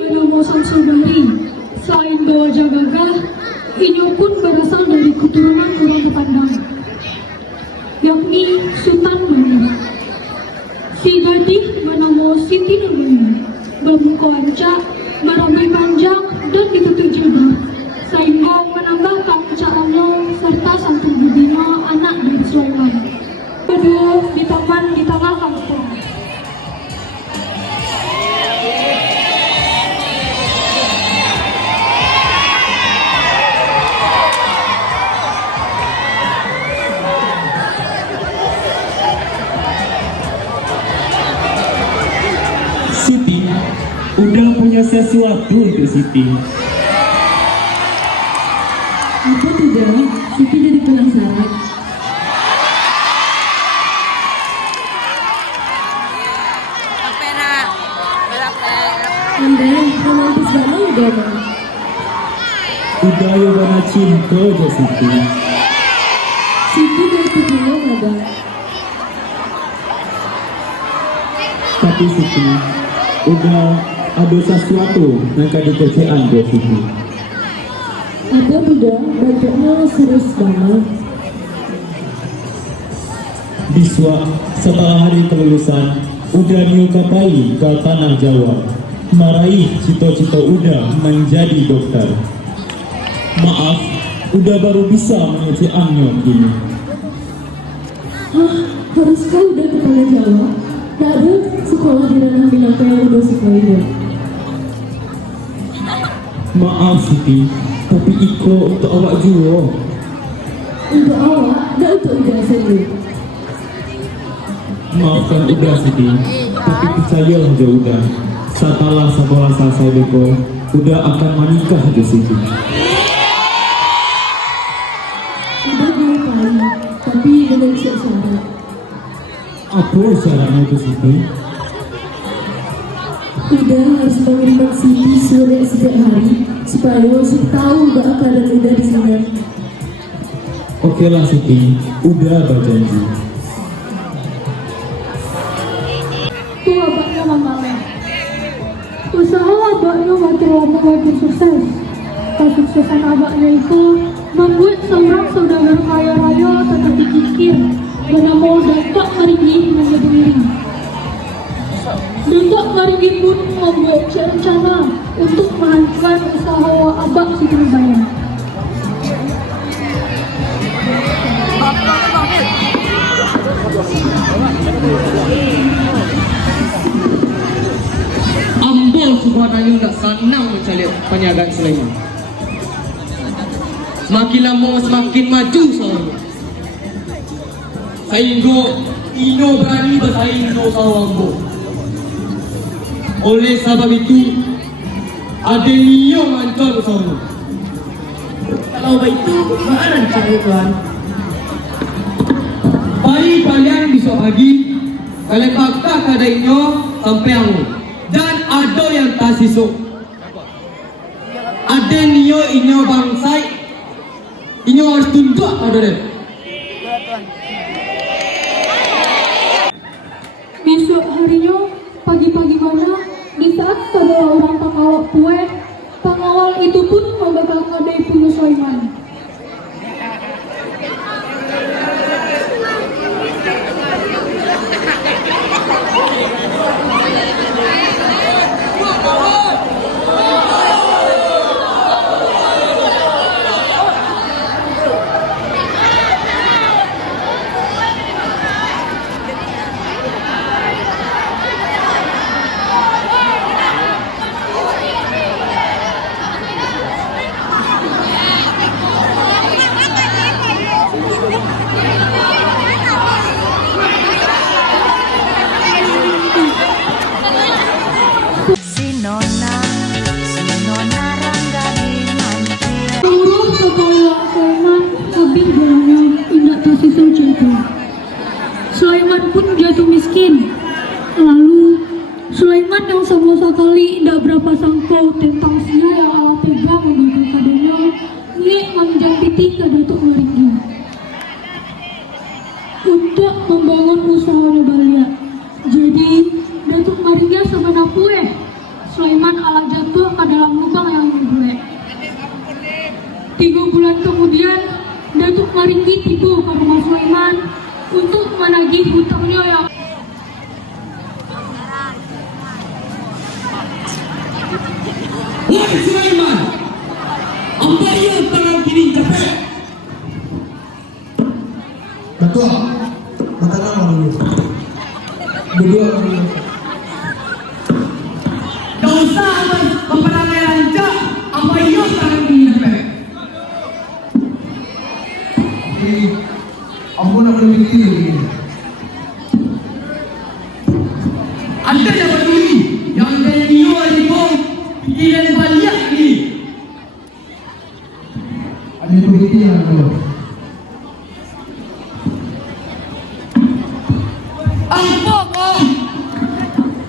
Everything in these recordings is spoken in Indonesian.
bernama Samsudari. Selain berwajah gagah, Inyo pun berasal dari keturunan orang Kepandang, yakni Sultan Mania. Si gadis bernama Siti Nurbaya, bermuka ancak, berambut panjang dan ditutup jilbab, sehingga menambahkan pencahayanya serta santun bibina anak dari Sulaiman. Kedua ditaman di tengah kampung. Siti, udah punya sesuatu untuk Siti. Apa tidak? Siti jadi penasaran. Anda romantis banget udah bang. Udah ya bana cinta aja Siti. Siti dari tubuhnya ada. Tapi Siti, udah ada sesuatu yang kadi kerjaan buat Siti. Ada tidak? Banyaknya serius banget. Biswa, setelah hari kelulusan, udah diukapai ke tanah Jawa, meraih cita-cita udah menjadi dokter. Maaf, udah baru bisa mengerjaannya begini. Hah? Haruskah udah ke tanah Jawa? Tak ada sekolah di ranah Minangka yang udah suka itu. Maaf Siti, tapi Iko untuk awak juga. Untuk awak, dan untuk ida sendiri. Maafkan udah Siti, tapi percayalah aja udah. Setelah sekolah selesai Beko, udah akan menikah aja Siti. Udah boleh kali, tapi dengan syarat. Apa syaratnya itu Siti? Udah harus mengirimkan Siti sore setiap hari supaya Siti tahu gak keadaan udah di sana. Oke lah Siti, udah berjanji. Itu abaknya Mama Leh. Usaha abaknya makin lama makin sukses. Kesuksesan abaknya itu membuat seorang saudagar kaya raya tetapi kikir bernama Datuk Maringgi menjadi iri. Datuk Maringgi pun membuat rencana untuk menghancurkan usaha abak Siti Nurbaya. Ambol subhanallah tak senang mencari perniagaan Sulaiman. Semakin lama semakin maju seorang. Sehingga Ino berani bersaing dengan usaha Ambol. Oleh sebab itu ada niat hancur usaha. Kalau begitu, mana cara tuan? Baik kalian besok pagi kalian bakal kadainya sampai angin. Dan ada yang tak sisuk. Ada niat inyo bangsai. Inyo harus tunduk pada dia. Besok harinya pagi-pagi mana di saat saudara orang pengawal kue, pengawal itu pun membakar kadai punya Sulaiman. Seluruh kekayaan Sulaiman habis jalannya indah tersisa jatuh. Sulaiman pun jatuh miskin. Lalu Sulaiman yang sama sekali tidak berapa sangka tentang sia yang Allah tega membagi kadanya, ia menjangkiti ke Datuk Maringgi untuk membangun usahanya balik. Jadi Datuk Maringgi sebenarnya Sulaiman Sulaiman ala jatuh ke dalam lubang yang jelek. 3 bulan kemudian, Datuk Maringgi tiba ke rumah Sulaiman untuk menagih hutangnya yang Wahai Sulaiman, apa yang tangan kiri capek? Datuk, makanan mau dulu. Berdua dulu. Tak usah memperangai rancak, apa yang tangan kiri capek? Ini, ampun aku lebih tinggi. Anda yang peduli, yang dari Rio Alipong, pikiran balik ni. Ada itu begitu yang aku. Apa kau?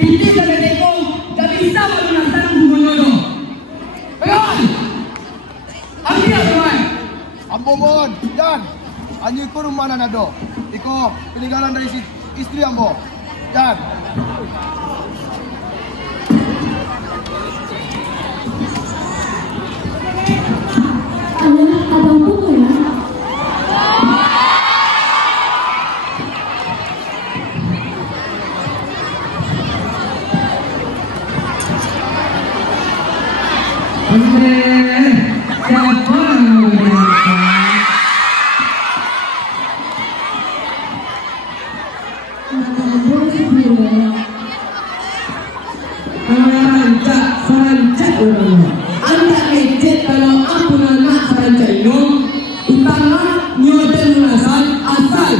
Ini dari Deko, tak bisa menunaskan hubungan itu. Kawan, ambil kawan. Ampun mohon, Jan. Anju ikut rumah Nanado. Iko peninggalan dari istri ambo. Jan. Ayah, ada apa kau ya? Sarancak orangnya. Anda ejek kalau aku nak sarancak ini, utama nyodan lunasan asal.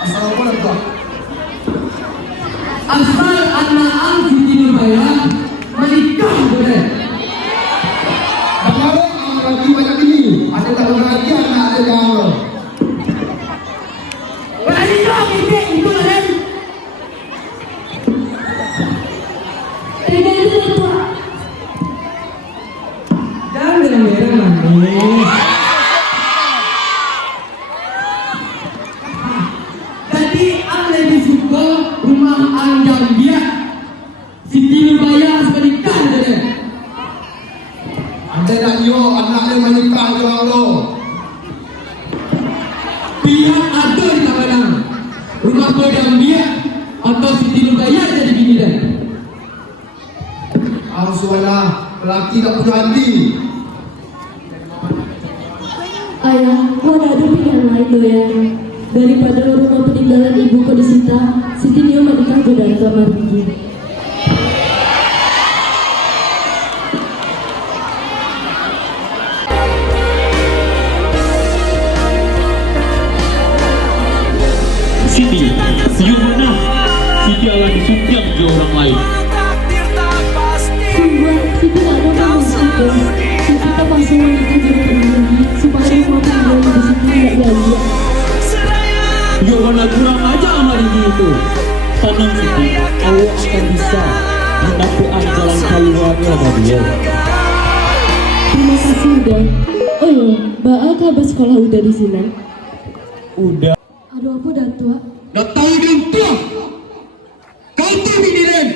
Assalamualaikum. Asal anak ang Siti Nurbaya menikah boleh. Bagaimana ang lagi banyak ini? Ada tahun lagi anak ada gaul. Berani kau ejek itu lah. Tidak itu Datuk. Jangan merah manis. Tadi ang lebih suka rumah ang Jambia. Siti Nurbaya menikah boleh. Ada nak yo anak dia menikah jual lo. Pihak ada di Tabanan. Rumah kau Jambia atau Siti Nurbaya jadi bini dia. Ang suara lelaki tak punya hati. Ayah, kau ada pilihan lain doyan. Daripada rumah peninggalan ibu kau disita, Siti Nio menikah ke Datuk Maringgi. Siti, you mana? Siti ala disupiang ke orang lain. Sungguh, Siti tak ada mahu kita. Siti tak pasang wanita jadi peninggi supaya rumah peninggalan ibu Siti tidak gagal. You mana kurang aja Maringgi itu. Tenang Siti, awak akan bisa mendapatkan jalan keluarnya dari dia. Terima kasih udah. Oh iya, Mbak kabar sekolah udah di sini. Udah. Aduh apa Datuk? Dah tahu dia tua. Kau tu bini lain.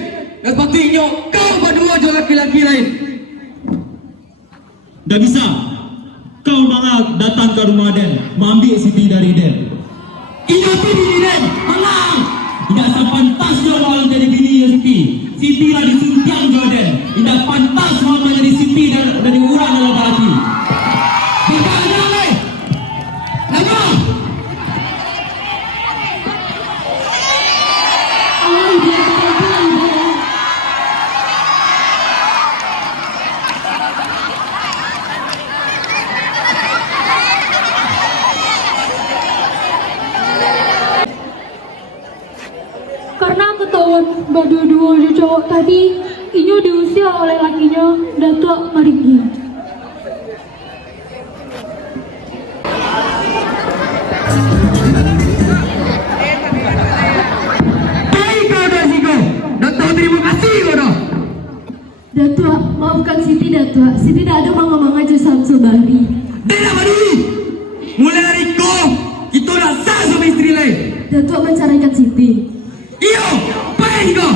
Dan patutnya kau berdua je laki-laki lain. Dah bisa. Kau malah datang ke rumah Den, mengambil Siti dari Den. Ini tu bini lain. Alah, tidak sepantasnya orang jadi bini ya Siti. Siti lah disuntiang ke Den. Tidak pantas orang menjadi Siti dari orang dalam hati. Berkata lain. Nama. Ayah, dia kebetulan dia. karena ketahuan berdua-dua cowok tadi, Inyo diusir oleh lakinya Datuk Maringgi. Baik kau dah Siko. Dah tahu terima kasih kau dah. Datuk, maafkan Siti Datuk. Siti tak ada manga-manga jusan sobari. Tidak peduli. Mulai hari kau, kita dah sah sama isteri lain. Datuk menceraikan Siti. Iyo, pergi kau.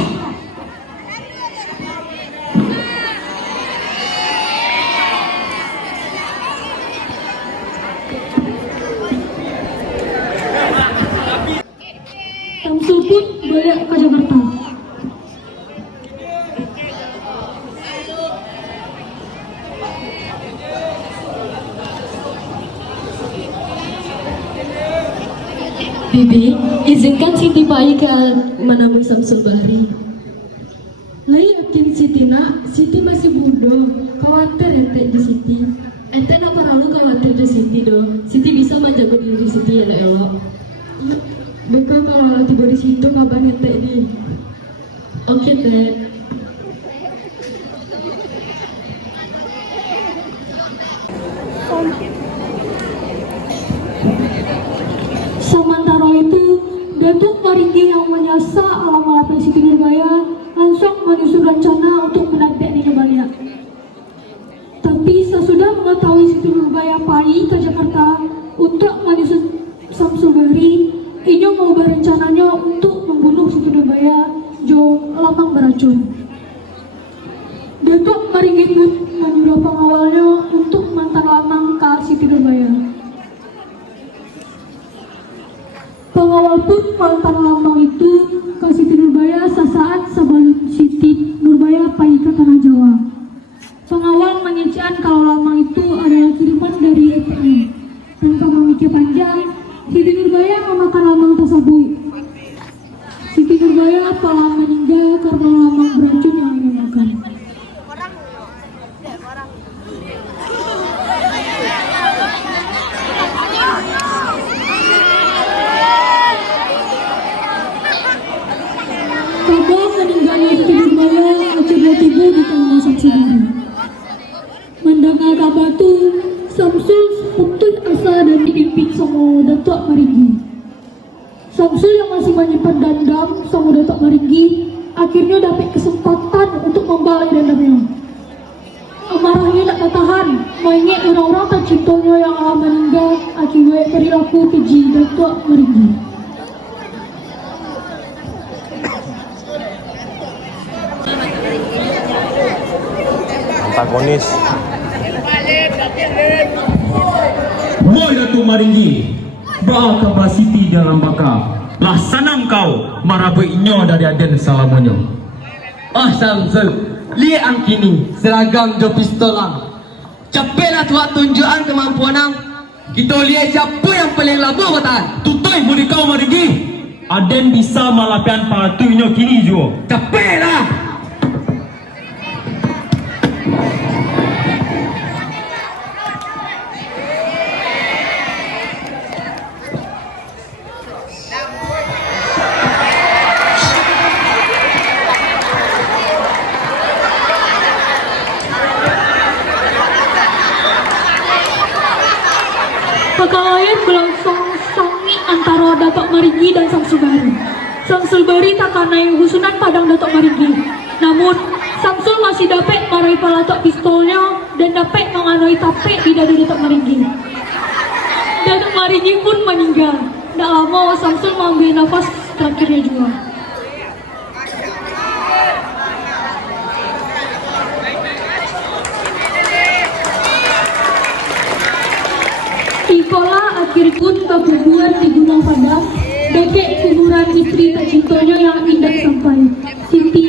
Bibi, izinkan Siti Pai ke menemui Samsul Bahri. Lai yakin Siti nak, Siti masih bodoh, khawatir ente di Siti. Ente nak perlu khawatir di Siti do. Siti bisa menjaga diri Siti elok. Beka kalau lah tiba di situ kapan ente di. Oke teh. Sementara itu, Datuk Maringgi yang menyasar alam-alam Siti Nurbaya langsung menyusun rencana untuk menanti Nyonya Balia. Tapi sesudah mengetahui Siti Nurbaya pergi ke Jakarta untuk menyusun Samsul Bahri, Inyo mau berencananya untuk membunuh Siti Nurbaya Jo Lamang beracun. Datuk Maringgi pun menyuruh pengawalnya untuk mengantar Lamang ke Siti Nurbaya. Pengawal pun mengantar Lamang itu ke Siti Nurbaya sesaat sebelum Siti Nurbaya pergi ke Tanah Jawa. Pengawal mengisian kalau Lamang itu adalah kiriman dari EPI. Tanpa memikir panjang, Siti Nurbaya memakan Lamang tersebut. Siti Nurbaya telah meninggal karena Lamang beracun yang dimakan. Kabar meninggalnya Siti Nurbaya akhirnya tiba di tangan Samsul Bahri. Mendengar kabar itu, Samsul putus asa dan diimpit sama Datuk Maringgi. Samsul yang masih menyimpan dendam sama Datuk Maringgi akhirnya dapat kesempatan untuk membalas dendamnya. Amarahnya tak tertahan, mengingat orang-orang tercintanya yang telah meninggal akibat perilaku keji Datuk Maringgi. Antagonis. Moi Datuk Maringgi, bakal Siti dalam baka. Lah sanang kau marabai inyo dari Aden selamanya. Oh Samsul, lihat ang kini seragam jo pistolang. Cepatlah tuan tunjukkan kemampuan ang. Kita lihat siapa yang paling labu batan. Tutoy budi kau Maringgi. Aden bisa malapian patu inyo kini jo. Cepatlah. Perkelahian berlangsung sengit antara Datuk Maringgi dan Samsul Bahri. Samsul Bahri tak kanai husunan padang Datuk Maringgi. Namun, Samsul masih dapat marahi pelatok pistolnya dan dapat menganui tapik di dada Datuk Maringgi. Datuk Maringgi pun meninggal. Tak lama, Samsul mengambil nafas terakhirnya juga. Ikola akhir pun kebubuhan di Gunung Padang, dekek kuburan istri tercintanya yang indah sampai Siti